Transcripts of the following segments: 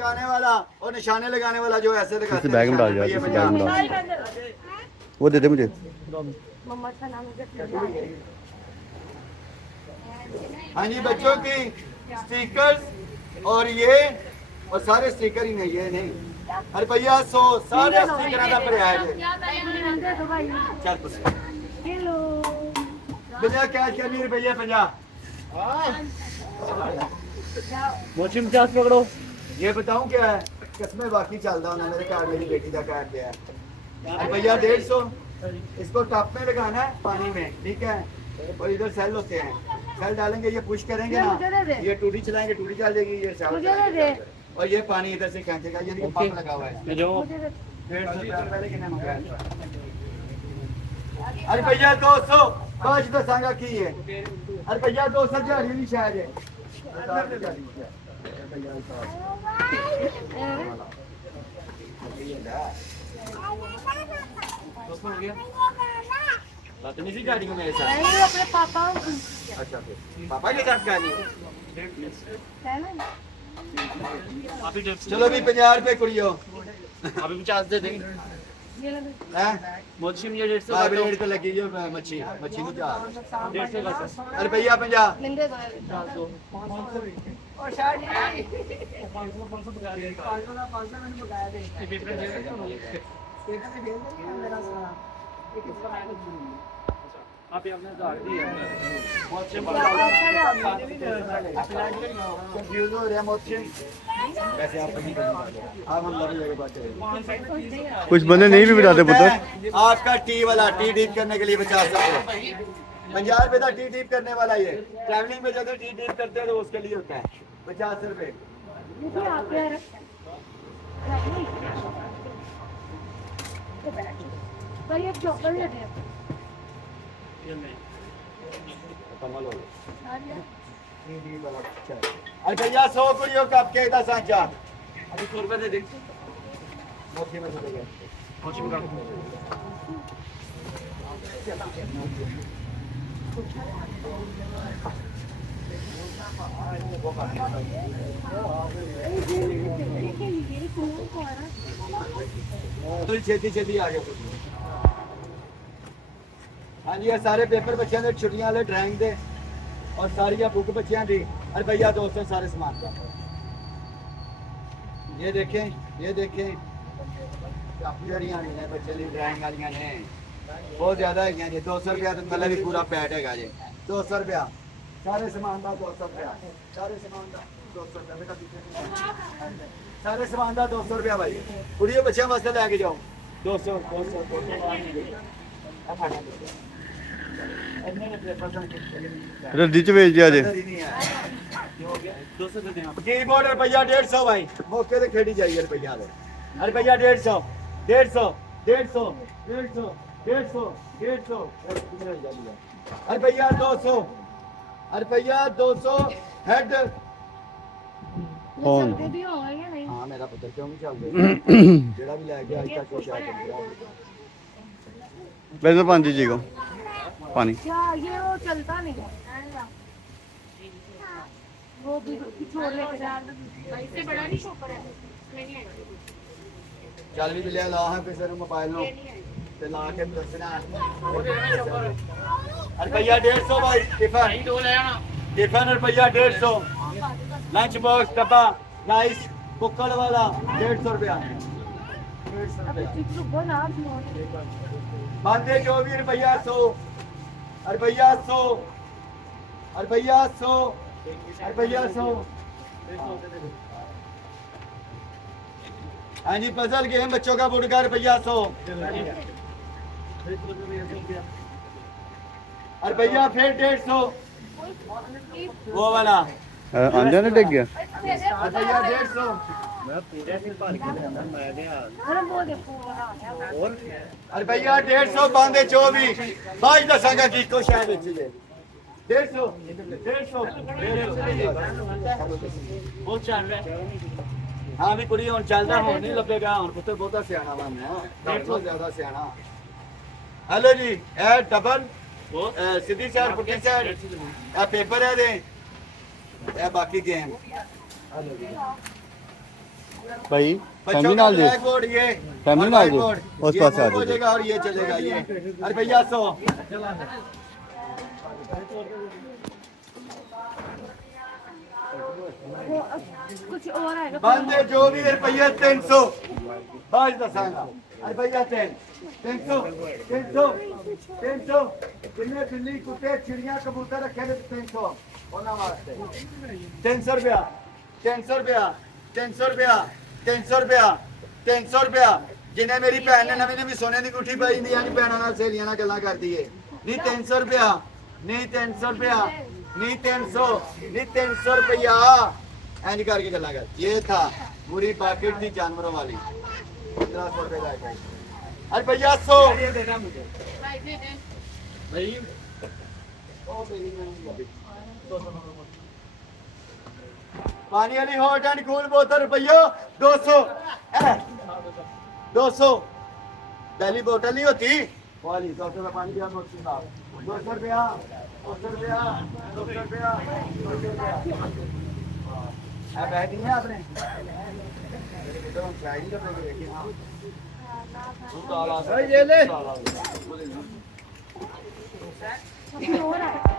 लगाने वाला और निशाने लगाने वाला जो ऐसे लगाते हैं, बैग में डाल निशाने, यार, भैया बैग में 50। डाल। वो दे दे मुझे। हाँ जी, बच्चों की स्टिकर्स और ये और सारे स्टिकर ही नहीं, ये नहीं। अरे भैया 100 सारे स्टिकर का प्रयास है। चल कुछ भैया कैश करनी रुपया 50। मोची 50 पकड़ो। ये बताऊं क्या है, कसमें बाकी चलता हूँ मेरे कार, मेरी बेटी का कार दिया है। अरे भैया 150, इसको टप में लगाना है पानी में, ठीक है। और इधर सेल होते हैं, सेल डालेंगे, ये पुश करेंगे ना, ये टूटी चलाएंगे, टूटी चल जाएगी, ये सेल और ये पानी इधर से खींचेगा, ये देखिए पंप लगा हुआ है। 150 रुपया पहले कितने मंगाया? अरे भैया 200 पाँच दसांगा की है। अरे भैया 200 दिहाड़ी नहीं शायद है। बदतमीजी गाड़ी में मेरे साथ। नहीं, अपने पापा अच्छा फिर पापा के साथ गाड़ी। चलो भी 50 रुपए कुड़ियो। अभी 50 दे देंगे। हैं? मोची में 150 हाँ, का रेट तो लगी जो मच्छी मच्छी नहीं जा। 150 का। अरे भैया 50। निंदे दो। 400 और शायद 500 बता दिया। 500 मैंने बताया थे। आप ये अपने दाग दी है। कंफ्यूज हो रहे हैं मोची। वैसे आप नहीं करेंगे। आप हम लग जाएगा बात करेंगे। कुछ बंदे नहीं भी बताते पुत्र। आपका टी वाला टी डीप करने के लिए 50 रुपए। 50 रुपए का टी डीप करने वाला ये। ट्रैवलिंग में जब टी डीप करते हैं तो उसके लिए होता है 50 रुपए। भाई एक चॉकलेट है। अरे भैया 100 कुड़ियों कप के इधर सांचा। अभी 100 रुपए दे दे। मोची में से देगा। मोची में काट। तो छेती छेती आ गए। हाँ जी, ये सारे पेपर बच्चों के छुट्टियां वाले ड्राइंग दे और सारी बुक बच्चों की। अरे भैया 200 सारे सामान का। ये देखें, ये देखें बच्चे की ड्राइंग वाली ने बहुत ज्यादा है जी। 200 रुपया तो मतलब भी पूरा पैट है जी। 200 रुपया सारे सामान का। 200 रुपया सारे सामान का। 200 रुपया बेटा सारे सामान का 200 रुपया भाई। कुड़ियों बच्चों वास्ते लैके जाओ। 200 200 रद्दी च भेज दिया जे। कीबोर्ड रुपया 150 भाई, मौके से खेड़ी जाइए रुपया। अरे भैया 150 150 150 150 150 150। अरे भैया 200। अरे भैया 200 हेड। कौन? चलते भी होंगे या नहीं? हाँ मेरा पुत्र क्यों नहीं चलते? जेड़ा भी लेके आज तक कोशिश कर रहा। वैसे पानी दीजिएगा पानी। क्या ये वो चलता नहीं है? वो भी छोड़ लेके जा। इससे बड़ा नहीं शॉपर है। नहीं है। चल भी ले ला है किसी ने मोबाइल नो ते ला के दसना। अरे भैया 150 भाई टिफिन। दो ले आना। टिफिन रुपया 150। लंच बॉक्स डब्बा राइस कुकर वाला 150 रुपया। 150 रुपया। रुको ना। बांधे 24 रुपया 100। अरे भैया 100। अरे भैया 100। अरे भैया 100। हाँ जी, पजल गेम बच्चों का बुढ़ का रुपया 100। अरे भैया फिर 150 वो वाला। आंजा ने टेक गया। अरे भैया 150। अरे वो देखो और अरे भैया 150 बांधे 24 बाज दसांगा की को शायद बेचे 150 बहुत चल रहा है। हाँ भी कुड़ी और चलता हो नहीं लगेगा और पुत्र बहुत सियाना वा मैं बहुत ज्यादा सियाना। हेलो जी ए डबल सीधी साइड पुट्टी साइड आ पेपर है दे ए बाकी गेम। भाई बच्चों फैमिली का नाल जे ब्लैक बोर्ड ये फैमिली और नाल व्हाइट जे बोर्ड, उस ये पास आ मूव हो जाओ जाएगा और ये चलेगा ये। अरे भैया 100 वो अब कुछ और आएगा बंद है जो भी है रुपया 300 बाज दसांगा। अरे भैया 300 कितने बिल्ली कुत्ते चिड़िया कबूतर रखे थे 300 होना वास्ते 300 रुपया 300 रुपया 300 रुपया 300 रुपया 300 रुपया जिन्हें मेरी भैन ने नवी नवी सोने की गुठी पाई नहीं यानी भैन नाल सहेलियां नाल गल्लां करदी है नहीं 300 रुपया नहीं 300 रुपया नहीं 300 नहीं 300 रुपया ऐनी करके गल्लां कर। ये था पूरी पैकेट थी जानवरों वाली 1500 रुपए का है। अरे भैया 100 ये देना मुझे भाई दे दे भाई पानी वाली हॉट एंड कूल बोतल रुपया 200 200 पहली बोतल नहीं होती वाली 200 का पानी दिया 200 रुपया 200 रुपया 200 रुपया 200 रुपया बैठी है आपने तो हम ट्राई नहीं करने के देखिए हाँ ये ले कुछ और आएगा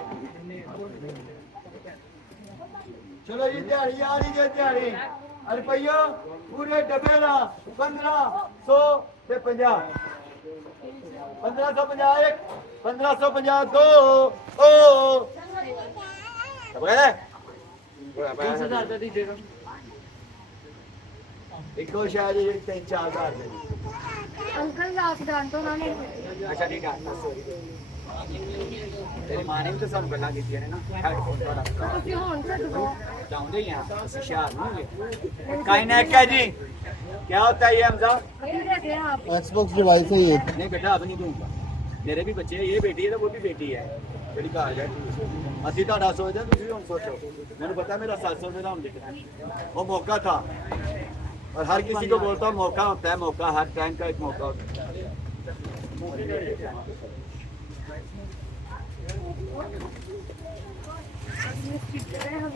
चलो जी दिहाड़ी आ रही है दिहाड़ी रुपया पूरे डब्बे का 1500 ते 50 1550 एक 1550 दो ओ सब गए 20,000 रुपये दीजिएगा एक दो शायद 3-4 हज़ार दे अंकल आप डांटो ना मेरे अच्छा ठीक है तेरी मां ने भी तो सब गल्ला की थी ना हेडफोन थोड़ा ਤੁਸੀਂ ਹੁਣ ਛੱਡੋ चाहते ही हैं ਅਸੀਂ ਸ਼ਹਿਰ ਨੂੰ ਗਏ काइनेक है जी क्या होता है ये हमजा ये दे दे आप एक्सबॉक्स डिवाइस है ये नहीं बेटा अब नहीं दूंगा मेरे भी बच्चे हैं ये बेटी है तो वो भी बेटी है ਜਿਹੜੀ ਘਰ ਜਾ ਅਸੀਂ ਤੁਹਾਡਾ ਸੋਚਦੇ ਤੁਸੀਂ ਹੁਣ ਸੋਚੋ ਮੈਨੂੰ ਪਤਾ ਮੇਰਾ 700 ਰੁਪਏ ਦਾ ਹੁਣ ਲਿਖਣਾ वो मौका था और हर किसी को बोलता हूँ मौका होता है मौका हर टाइम का एक मौका होता है ये स्पीकर है हम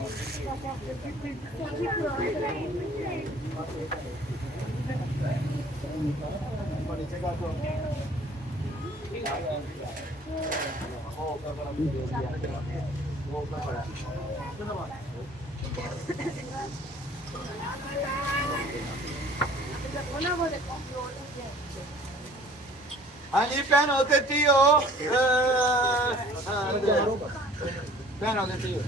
हाँ जी बहन होते थी हो बहन होते थी हो